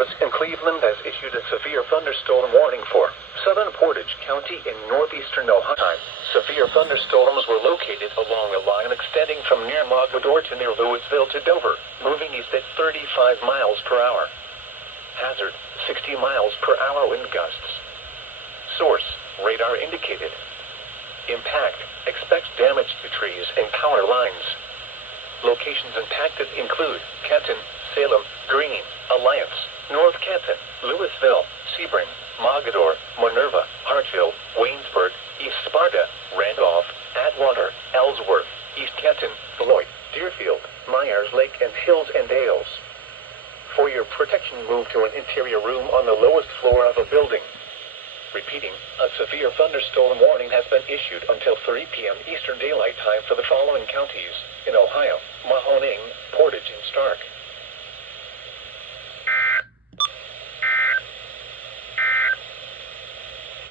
Service in Cleveland has issued a severe thunderstorm warning for southern Portage County in northeastern Ohio. Severe thunderstorms were located along a line extending from near Mogador to near Louisville to Dover, moving east at 35 miles per hour. Hazard, 60 miles per hour wind gusts. Source, radar indicated. Impact, expect damage to trees and power lines. Locations impacted include Canton, Salem, Greene, Alliance, North Canton, Louisville, Sebring, Mogador, Minerva, Hartville, Waynesburg, East Sparta, Randolph, Atwater, Ellsworth, East Canton, Beloit, Deerfield, Myers Lake and Hills and Dales. For your protection, move to an interior room on the lowest floor of a building. Repeating, a severe thunderstorm warning has been issued until 3 p.m. Eastern Daylight Time for the following counties in Ohio: Mahoning,